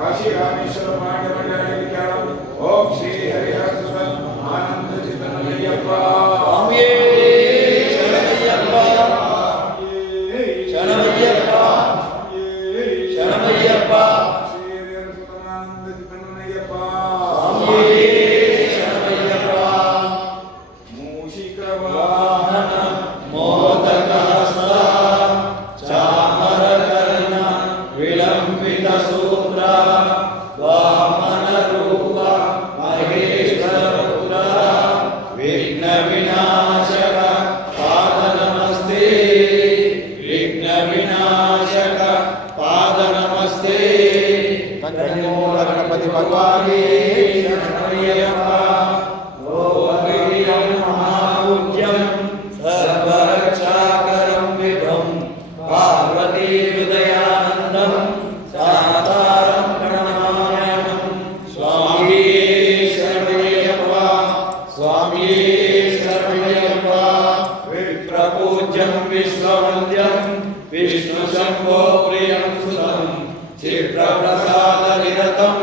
काशी रामेश्वर पांडवंडलिकालम ओम श्री हरिहरसुतन आनंद चित्तनय्यप्पा स्वामी शरणमय्यप्पा शरणमय्यप्पा शरणमय्यप्पा श्री हरिहरसुतन आनंद चित्तनय्यप्पा स्वामी शरणमय्यप्पा मूषिकवाहन मोदकहस्त चामरकर्ण विलंबित सूत्र वामन रूप महेश्वर विघ्न विनाशक पाद नमस्ते विघ्न विनाशक पाद नमस्ते कंजमूल गणपति भगवान शरणमय्यप्पा ओम महापूज्यं सर्वरक्षाकरं विभुं पार्वती हृदयानन्दं साकारं प्रणमाम्यहं स्वामी शरणमय्यप्पा स्वामी शरणमय्यप्पा विप्रपूज्यं विश्ववन्द्यं विष्णुशम्भो प्रियं सुतं चित्रप्रसादनिरतं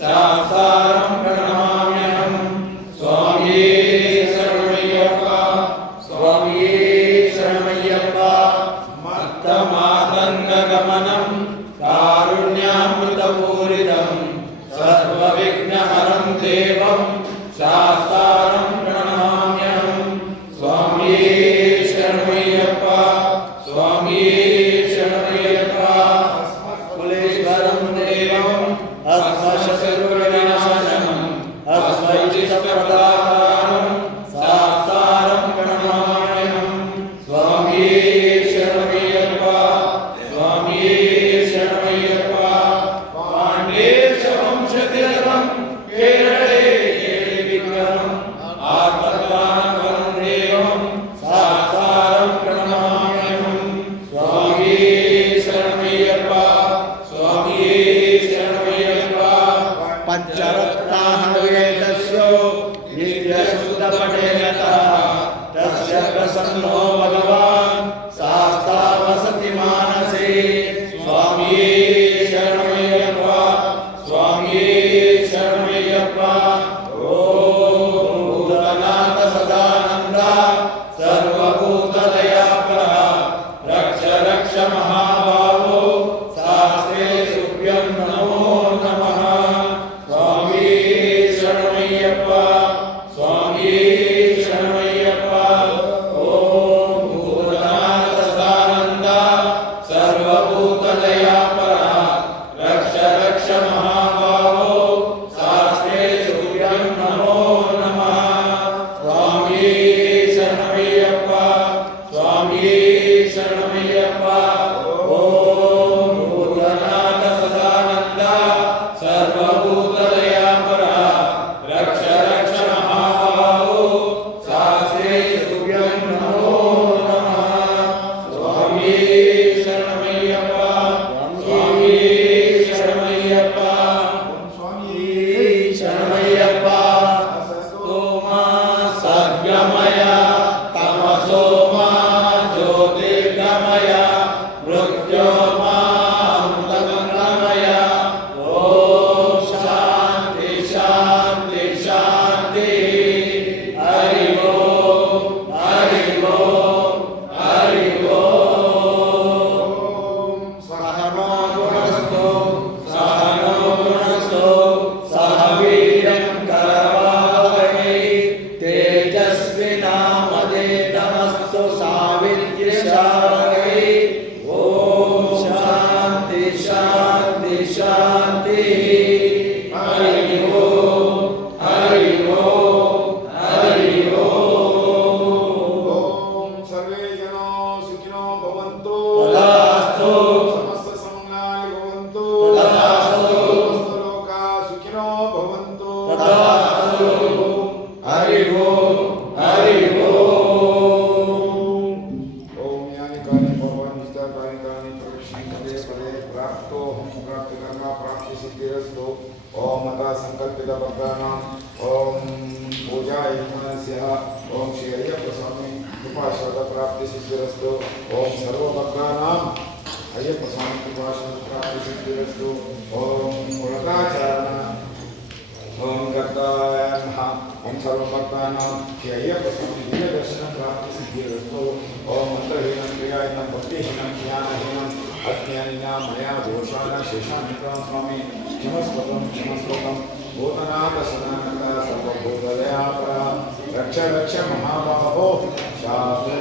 साकारं प्रणमाम्यहं स्वामी शरणमय्यप्पा स्वामी शरणमय्यप्पा मत्तमातङ्गगमनं कारुण्यामृतपूरितं सर्वविघ्नहरं देवं शास्तारं प्रणमाम्यहं स्वामी शरणमय्यप्पा स्वामी शरणमय्यप्पा कुलेश्वरं देवं अस्मशत्रुविनाशनं अस्मैचित्तप्रदातारं शास्तारं प्रणमाम्यहं स्वामी शरणमय्यप्पा स्वामी शरणमय्यप्पा पाण्डेशवंशतिलकं केरळे केलिविक्रमम् आत्मज्ञानकरं देवं शास्तारं प्रणमाम्यहं स्वामी शरणमय्यप्पा स्वामी शरणमय्यप्पा पञ्चरत्नाहवेदस्य नित्यशुद्धपठेयतः तस्य प्रसन्नो भगवान् शास्ता वसति मानसे स्वामी शरणमय्यप्पा स्वामी शरणमय्यप्पा ॐ भूतनाथ सदानन्द सर्वभूतदयापरः रक्ष रक्ष महाबाहो शास्त्रे तुभ्यं नमो नमः स्वामी शरणमय्यप्पा स्वामी शरणमय्यप्पा ॐ भूतनाथ सदानन्द सर्वभूतदयापरः रक्ष रक्ष महाबाहो शास्त्रे तुभ्यं नमो नमः स्वामी शरणमय्यप्पा स्वामी शरणमय्यप्पा ॐ भूतनाथ सदानन्द सर्वभूतदयापरः रक्ष रक्ष महाबाहो शास्त्रे तुभ्यं नमो नमः स्वामी शरणमय्यप्पा स्वामी शरणमय्यप्पा स्वामी शरणमय्यप्पा सोमा सद्गमय तमसोमा ज्योतिर्गमय मृत्योर्मा अमृतगंगामय ॐ शान्ति शान्ति शान्ति हरि ओम हरि ओम हरि ओम सहनो गुणस्तु सह वीर्यं करवावहै तेजस्विनामदेतमस्तु सावित्र्यशावहै ॐ शान्ति शान्ति शान्ति हरि ओम हरि ओम हरि ओम सर्वे जनो सुखिनो भवन्तु तथास्तु समस्त समङ्गलानि भवन्तु तथास्तु समस्त लोकाः सुखिनो भवन्तु तथास्तु हरि ओम हरि ओम यानि कानि भगवान् इष्टानि कानि प्रदक्षिणपदे पदे प्राप्तोऽहं प्राप्तिकर्म प्राप्तिसिद्धिरस्तु ओम मता संकल्पितभक्तानां ओम पूजाय मनस्य ओम श्री अय्यप्प स्वामी कृपाशत प्राप्तिसिद्धिरस्तु ओम सर्वभक्तानां अय्यप्प स्वामी कृपा प्राप्ति सिद्धिरस्तु ओम व्रताचरण ओम कर्ताय नमः ओम सर्वभक्तानां श्री अय्यप्प स्वामी दिव्य दर्शन प्राप्ति सिद्धिरस्तु ओम मंत्रहीनं क्रियाहीनं भक्तिहीनं ज्ञानहीनं अज्ञानिनां मया दोषान् शेषान्वितं स्वामी क्षमस्वतं भूतनाथ सदानन्द सर्वभूतदयापरा रक्ष रक्ष महाबाहो शास्त्रे